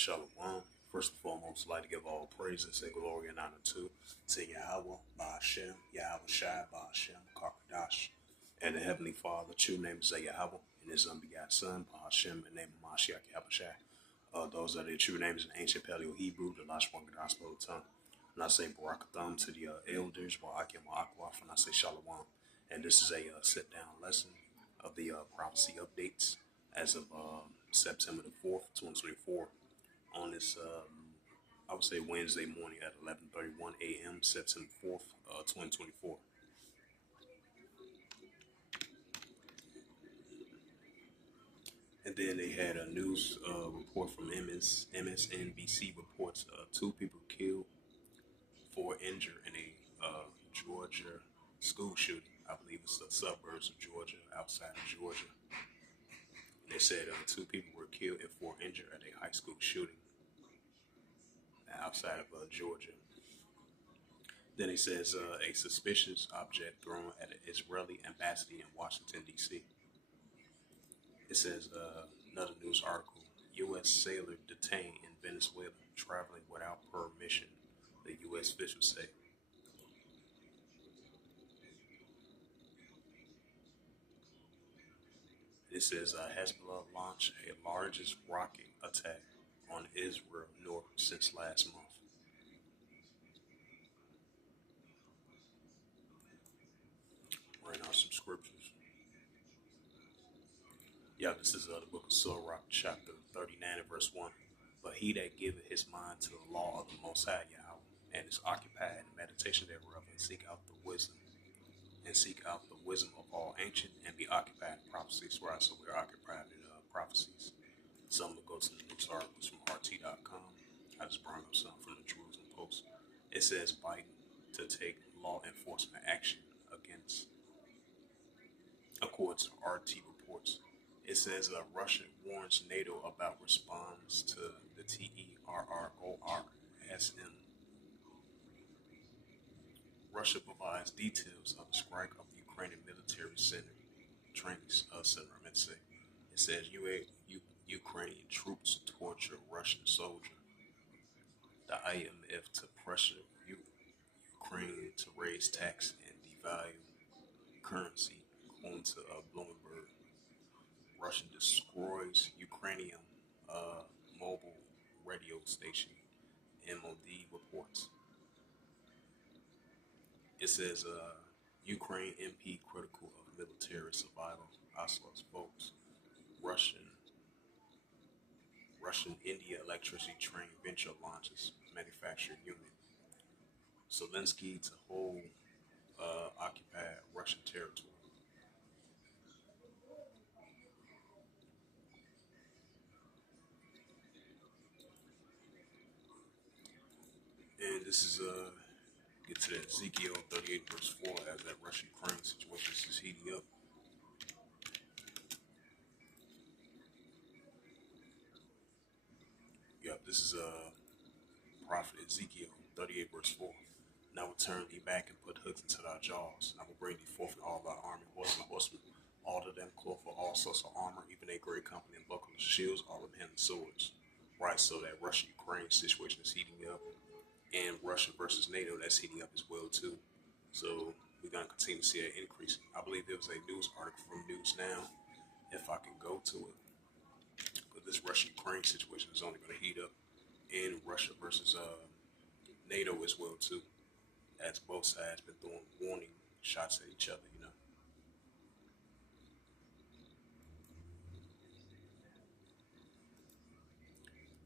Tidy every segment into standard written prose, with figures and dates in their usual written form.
Shalom. First and foremost, I'd like to give all praises and glory and honor to Yahweh, Ba'ashem, Yahweh Shai, Ba'ashem, Karkadash, and the Heavenly Father. True name is Yahweh, and His unbegotten Son, Ba'ashem, in the name of Mashiach, Yahweh Shai. Those are the true names in ancient Paleo Hebrew, the last one gospel of the tongue. And I say Barakatham to the elders, Ba'akim Wa'akwaf, and I say Shalom. And this is a sit-down lesson of the prophecy updates as of September the 4th, 2024. On this, I would say Wednesday morning at 11:31 a.m., September 4th, 2024. And then they had a news report from MSNBC reports 2 people killed, 4 injured in a Georgia school shooting. I believe it's the suburbs of Georgia, outside of Georgia. And they said 2 people were killed and 4 injured at a high school shooting outside of Georgia. Then it says a suspicious object thrown at an Israeli embassy in Washington, D.C. It says another news article, U.S. sailor detained in Venezuela traveling without permission, the U.S. officials say. It says Hezbollah launched a largest rocket attack on Israel north since last month. Right now, some scriptures. Yeah, this is the book of Sirach, chapter 39 and verse 1. But he that giveth his mind to the law of the Most High Yahweh, and is occupied in the meditation thereof, and seek out the wisdom of all ancient, and be occupied in prophecies. Right, so we're occupied in prophecies. So I'm going to go to the news articles from RT.com. I just brought up some from the Jerusalem Post. It says Biden to take law enforcement action against, according to RT reports. It says Russia warns NATO about response to the TERRORSM. Russia provides details of the strike of the Ukrainian military center, training center, I meant to say. It says Ukrainian troops torture Russian soldier. The IMF to pressure Ukraine to raise tax and devalue currency, according to Bloomberg. Russia destroys Ukrainian mobile radio station, MOD reports. It says Ukraine MP critical of military survival, Oslo's votes. Russian India electricity train venture launches manufacturing unit. Zelensky to hold occupied Russian territory. And this is get to that Ezekiel 38 verse 4 as that Russia-Ukraine situation is heating up. Yep, this is Prophet Ezekiel 38 verse 4. And I will turn thee back and put hooks into thy jaws, and I will bring thee forth in all thy army, horsemen, all of them clothed for all sorts of armor, even a great company and bucklers, shields, all of them handling swords. Right, so that Russia-Ukraine situation is heating up. And Russia versus NATO, that's heating up as well too. So we're gonna continue to see that increase. I believe there was a news article from News Now, if I can go to it, but this Russia-Ukraine situation is only gonna heat up, and Russia versus NATO as well too, as both sides been throwing warning shots at each other.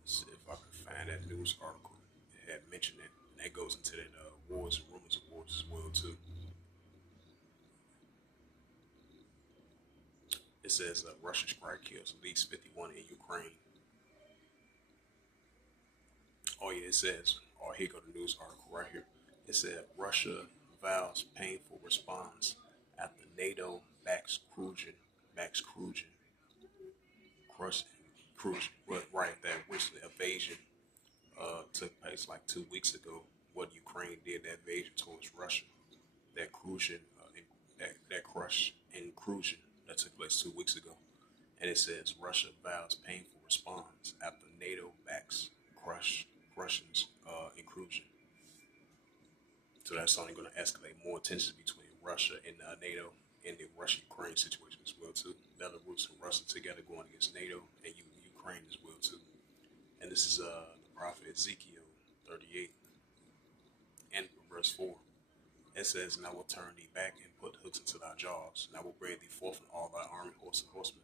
See if I can find that news article. Had mentioned it, and that goes into that wars and rumors of wars as well too. It says Russia strike kills at least 51 in Ukraine. Oh yeah, it says. Oh, here go the news article right here. It said Russia vows painful response after NATO backs cruising. But right, that recent invasion took place like 2 weeks ago. What Ukraine did, that invasion towards Russia, that crush and incursion that took place 2 weeks ago, And it says Russia vows painful response after NATO backs Russians inclusion. So that's only going to escalate more tensions between Russia and NATO and the Russia-Ukraine situation as well too. Belarus and Russia together going against NATO and Ukraine as well too. And this is the prophet Ezekiel 38 and verse 4. It says, "And I will turn thee back and put hooks into thy jaws, and I will bring thee forth in all thy army, horse and horsemen,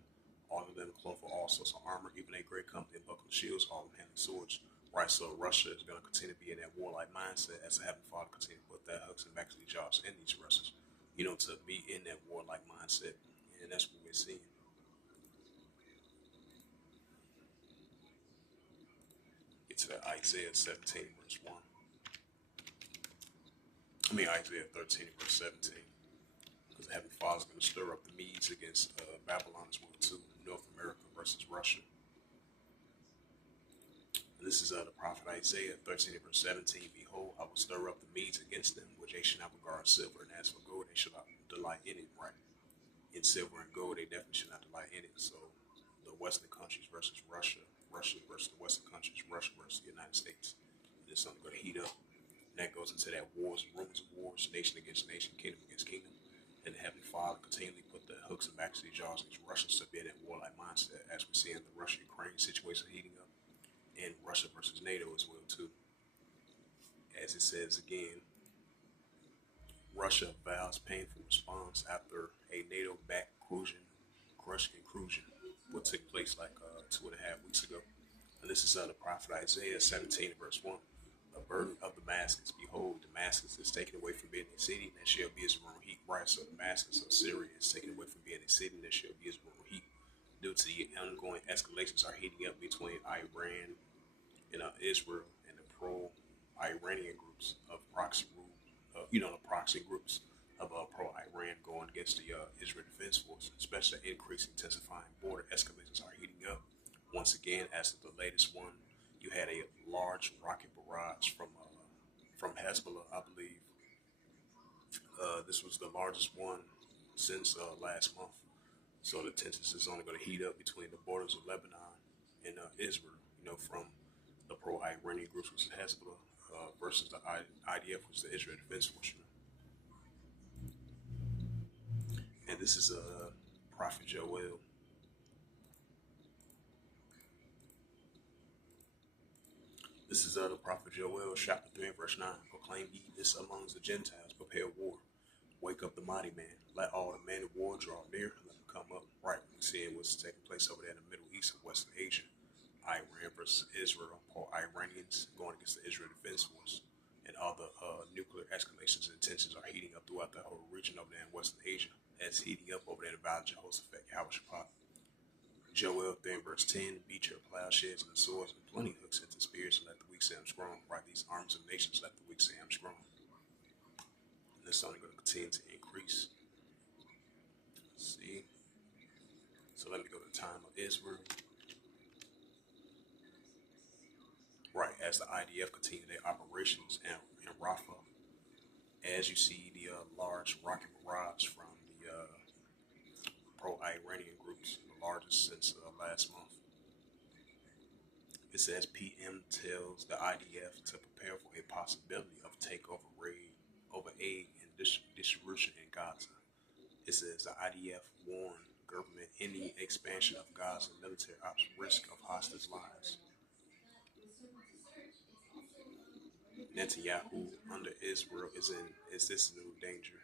all of them clothed with all sorts of armor, even a great company of buckled shields, all of them handling swords." Right, so Russia is going to continue to be in that warlike mindset as the Heavenly Father continue to put that hooks and back to these jaws in these Russians, to be in that warlike mindset. And that's what we're seeing. Get to that Isaiah 17, verse 1. Isaiah 13, verse 17. Because the Heavenly Father is going to stir up the Medes against Babylon as well too. North America versus Russia. And this is the prophet Isaiah 13, verse 17. "Behold, I will stir up the Medes against them, which they shall not regard silver, and as for gold, they shall not delight in it." Right? In silver and gold, they definitely should not delight in it. So the Western countries versus Russia, Russia versus the Western countries, Russia versus the United States. And it's something going to heat up. And that goes into that wars, rumors of wars, nation against nation, kingdom against kingdom. And the Heavenly Father continually put the hooks and backs of these jaws against Russians to be in that warlike mindset, as we see in the Russia-Ukraine situation heating up, and Russia versus NATO as well too. As it says again, Russia vows painful response after a NATO-backed Russian inclusion, what took place like 2.5 weeks ago. And this is the prophet Isaiah 17, verse 1. "A burden of Damascus, behold, Damascus is taken away from being a city, and there shall be its room heat." Right, so Damascus of Syria is taken away from being a city, and there shall be its room heat. Due to the ongoing escalations are heating up between Iran and Israel and the pro-Iranian groups of proxy rule, the proxy groups of pro-Iran going against the Israel Defense Force, especially increasing, intensifying border escalations are heating up. Once again, as of the latest one, you had a large rocket barrage from Hezbollah, I believe. This was the largest one since last month. So the tensions is only going to heat up between the borders of Lebanon and Israel, from the pro-Iranian groups, which is Hezbollah, versus the IDF, which is the Israel Defense Force. And this is Prophet Joel. This is the Prophet Joel, chapter 3, verse 9. "Proclaim ye this among the Gentiles, prepare war. Wake up the mighty man. Let all the men of war draw near. Let them come up." Right, we're seeing what's taking place over there in the Middle East and Western Asia. Iran versus Israel, or Iranians going against the Israel Defense Force. And all the nuclear escalations and tensions are heating up throughout the whole region over there in Western Asia. As heating up over there in the Valley of Jehoshaphat, Yahushua. Joel 3, verse 10. "Beat your plowshares and swords and plenty hooks into spears, and let the weak say I'm strong." Right, these arms of nations, let the weak say I'm strong. And this is only going to continue to increase. Let's see. So let me go to the time of Israel. Right, as the IDF continue their operations in Rafah, as you see the large rocket barrage from the pro-Iranian groups, the largest since last month. It says PM tells the IDF to prepare for a possibility of takeover raid over aid and distribution in Gaza. It says the IDF warned government any expansion of Gaza military ops risk of hostages' lives. Netanyahu under Israel is this new danger,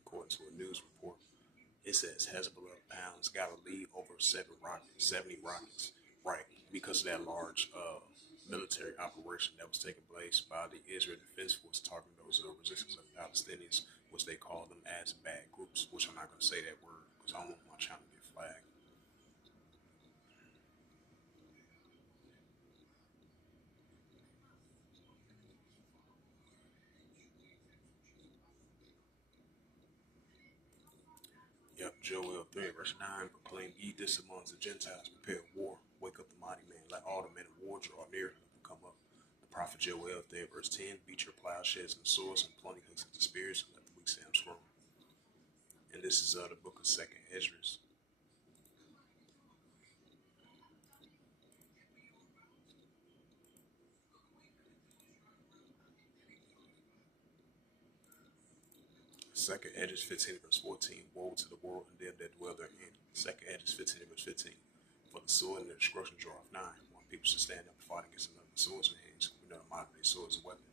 according to a news report. It says Hezbollah pounds Galilee over 70 rockets, right, because of that large military operation that was taking place by the Israel Defense Force targeting those resistance of Palestinians, which they call them as bad groups, which I'm not going to say that word because I don't want my channel to get flagged. Yep, Joel 3, verse 9. "Proclaim ye this among the Gentiles, prepare war. Wake up the mighty man. Let all the men of war draw near. Let them come up." The prophet Joel 3, verse 10. "Beat your plowshares and swords and plenty hooks into spears, and let the weak say I'm strong." And this is the book of 2nd Esdras. Second Edges 15 verse 14. Woe to the world and them that dwell therein. Second Edges 15 verse 15. For the sword and the destruction draweth nigh. One people should stand up and fight against another with swords in their hands. We know the modern day sword is a weapon.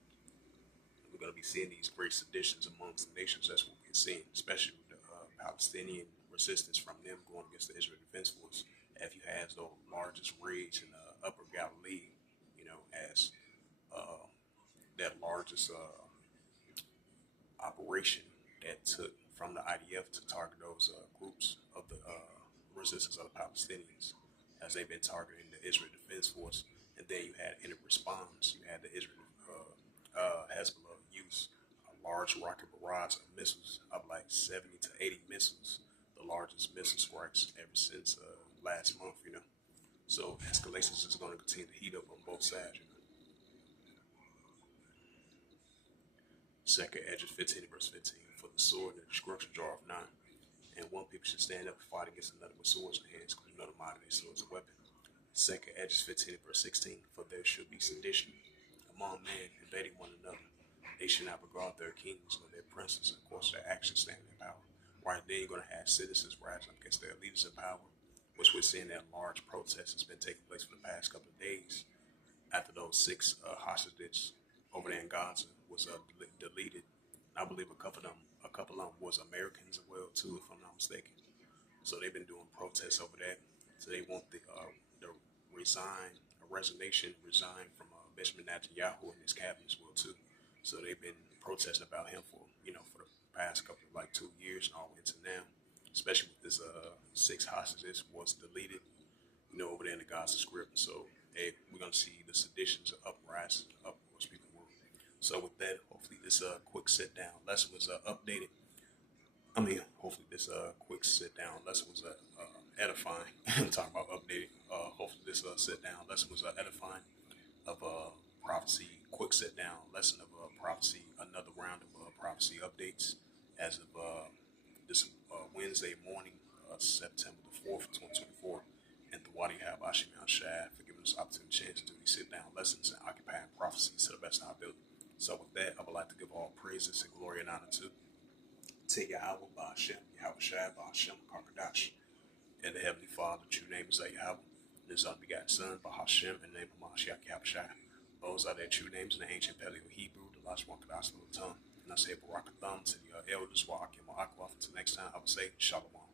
And we're going to be seeing these great seditions amongst the nations. That's what we're seeing, especially with the Palestinian resistance from them going against the Israel Defense Force. If you has the largest rage in the Upper Galilee, as that largest operation that took from the IDF to target those groups of the resistance of the Palestinians, as they've been targeting the Israel Defense Force. And then you had in response, you had the Israel Hezbollah use a large rocket barrage of missiles of like 70 to 80 missiles, the largest missile strikes ever since last month. So escalations is going to continue to heat up on both sides. Second Edges 15 verse 15. For the sword and the destruction draweth nigh. And one people should stand up and fight against another with swords in their hands, because another modern day sword is a weapon. Second Edges 15 verse 16. For there should be sedition among men, invading one another. They should not regard their kings nor their princes, and of course their actions stand in power. Right then you're going to have citizens rising up against their leaders in power, which we're seeing that large protest has been taking place for the past couple of days after those 6 hostages over there in Gaza was deleted. I believe a couple of them was Americans as well too, if I'm not mistaken. So they've been doing protests over that. So they want the resignation from Benjamin Netanyahu and his cabinet as well too. So they've been protesting about him for the past couple of 2 years and all the way to now, especially with this 6 hostages was deleted, over there in the Gaza Strip. So hey, we're gonna see the seditions uprise, upwards people will. So with that, hopefully this quick sit down lesson was updated. Hopefully this quick sit down lesson was edifying. I'm talking about updated. Hopefully this sit down lesson was edifying of prophecy. Quick sit down lesson of prophecy. Another round of prophecy updates as of this Wednesday morning, September the 4th, 2024. And the Wadi Hab Ashim Shad for giving us the opportunity chance to do these sit down lessons and occupying prophecies to the best of our ability. So with that, I would like to give all praises and glory and honor to Yahweh Ba'Hashem, Yahweh Shad Ba'Hashem Karkadash, and the Heavenly Father. The true name is Yahweh, and His unbegotten Son Ba'Hashem, and the name of Mashiach Yahweh Shad. Those are their true names in the ancient Paleo Hebrew, the last one Kadash little tongue. And I say Barakatham to the elders, Wa'akim Wa'akwaf. Until next time, I would say Shalom.